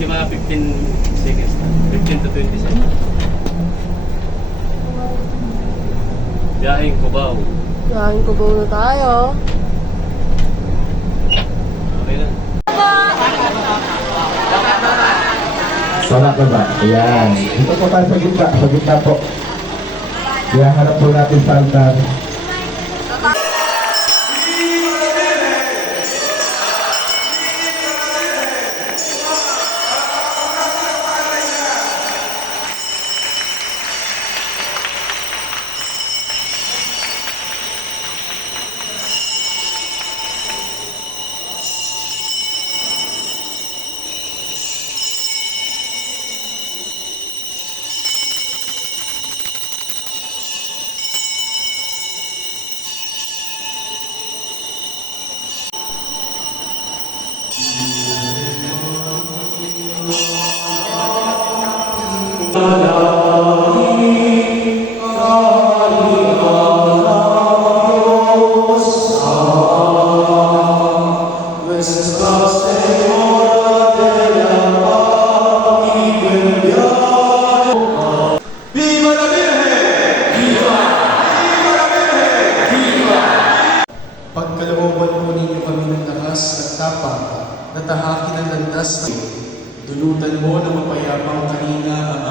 Kasi mga 15 seconds na. 15 to 20 seconds. Biyaheng Cubao. Yan, kubaw na tayo. Okay na. Wala ka ba? Ayan. Ito po tayo sa gitna. Sa gitna po. Kaya harap po natin sa altar. Pagkalooban po ninyo kami ng lakas at tapang, natahakin ang landas na dulutan mo na mapayapang kanina ang